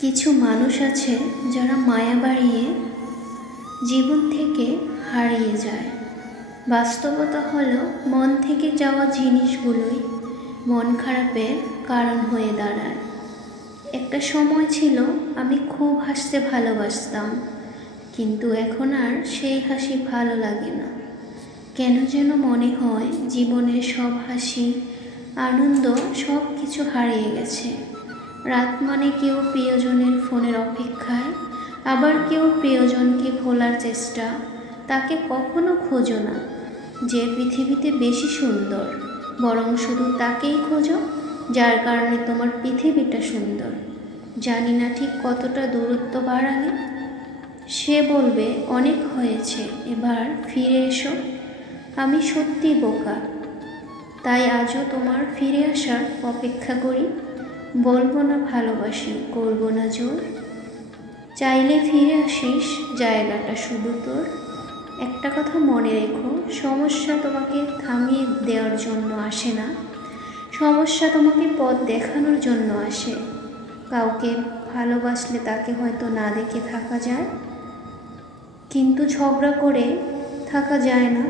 কিছু মানুষ আছে যারা মায়া বাড়িয়ে জীবন থেকে হারিয়ে যায়। বাস্তবতা হলো মন থেকে যাওয়া জিনিসগুলোই মন খারাপের কারণ হয়ে দাঁড়ায়। একটা সময় ছিল আমি খুব হাসতে ভালোবাসতাম, কিন্তু এখন আর সেই হাসি ভালো লাগে না। কেন যেন মনে হয় জীবনের সব হাসি, আনন্দ সব কিছু হারিয়ে গেছে। রাত মানে কেউ প্রিয়জনের ফোনের অপেক্ষায়, আবার কেউ প্রিয়জনকে ভোলার চেষ্টা। তাকে কখনো খোঁজো না যে পৃথিবীতে বেশি সুন্দর, বরং শুধু তাকেই খোঁজো যার কারণে তোমার পৃথিবীটা সুন্দর। জানি না ঠিক কতটা দূরত্ব বাড়ালে সে বলবে অনেক হয়েছে, এবার ফিরে এসো। আমি সত্যি বোকা, তাই আজও তোমার ফিরে আসার অপেক্ষা করি। বলবো না ভালোবাসি, করবো না জোর। চাইলে ফিরে আসিস, জায়গাটা শুধু তোর। একটা কথা মনে রেখো, সমস্যা তোমাকে থামিয়ে দেওয়ার জন্য আসে না, সমস্যা তোমাকে পথ দেখানোর জন্য আসে। কাউকে ভালোবাসলে তাকে হয়তো না দেখে থাকা যায়, কিন্তু ঝগড়া করে থাকা যায় না।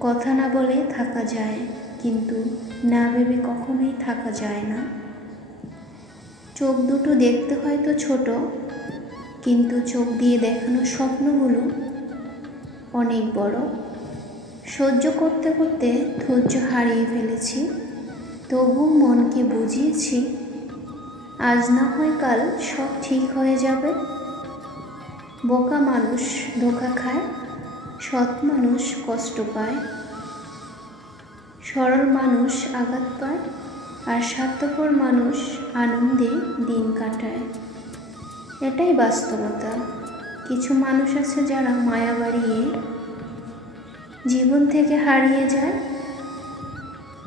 কথা না বলে থাকা যায়, কিন্তু না ভেবে কখনোই থাকা যায় না। চোখ দুটো দেখতে হয়তো ছোট, কিন্তু চোখ দিয়ে দেখানো স্বপ্নগুলো অনেক বড়। সহ্য করতে করতে ধৈর্য হারিয়ে ফেলেছি, তবু মনকে বুঝিয়েছি আজ না হয় কাল সব ঠিক হয়ে যাবে। বোকা মানুষ ধোঁকা খায়, সৎ মানুষ কষ্ট পায়, সরল মানুষ আঘাত পায়, আর স্বার্থপর মানুষ আনন্দে দিন কাটায়। এটাই বাস্তবতা। কিছু মানুষ আছে যারা মায়া বাড়িয়ে জীবন থেকে হারিয়ে যায়।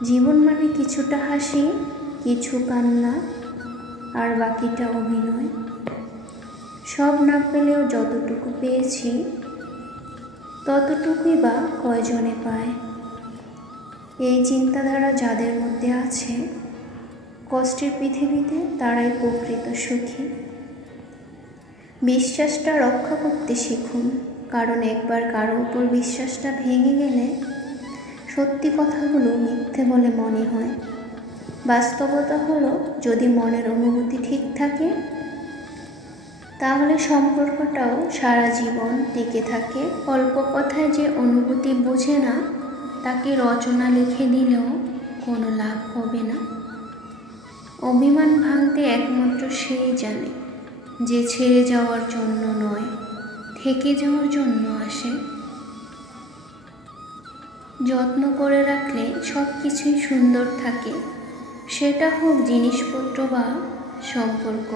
জীবন মানে কিছুটা হাসি, কিছু কান্না, আর বাকিটা অভিনয়। সব না পেলেও যতটুকু পেয়েছি, ততটুকুই বা কয়জনে পায়। এই চিন্তাধারা যাদের মধ্যে আছে, কষ্টের পৃথিবীতে তারাই প্রকৃত সুখী। বিশ্বাসটা রক্ষা করতে শিখুন, কারণ একবার কারো উপর বিশ্বাসটা ভেঙে গেলে সত্যি কথাগুলো মিথ্যে বলে মনে হয়। বাস্তবতা হলো, যদি মনের অনুভূতি ঠিক থাকে তাহলে সম্পর্কটাও সারা জীবন টিকে থাকে। অল্প কথায় যে অনুভূতি বোঝে না, তাকে রচনা লিখে দিলেও কোনো লাভ হবে না। অভিমান ভাঙতে একমাত্র সেই জানে যে ছেড়ে যাওয়ার জন্য নয়, থেকে যাওয়ার জন্য আসে। যত্ন করে রাখলে সব কিছুই সুন্দর থাকে, সেটা হোক জিনিসপত্র বা সম্পর্ক।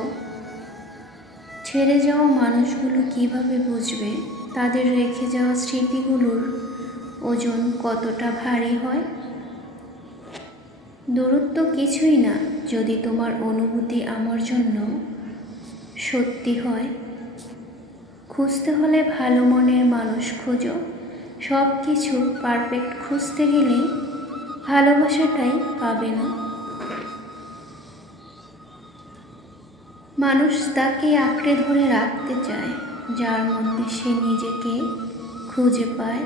ছেড়ে যাওয়া মানুষগুলো কিভাবে বুঝবে তাদের রেখে যাওয়া স্মৃতিগুলোর ওজন কতটা ভারী হয়। দূরত্ব কিছুই না যদি তোমার অনুভূতি আমার জন্য সত্যি হয়। খুঁজতে হলে ভালো মনের মানুষ খোঁজো। সব কিছু পারফেক্ট খুঁজতে গেলে ভালোবাসাটাই পাবে না। মানুষ তাকে আঁকড়ে ধরে রাখতে চায় যার মধ্যে সে নিজেকে খুঁজে পায়।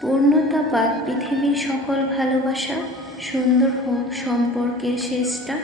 পূর্ণতা পাক পৃথিবীর সকল ভালোবাসা, সুন্দর হোক সম্পর্কের শেষটা।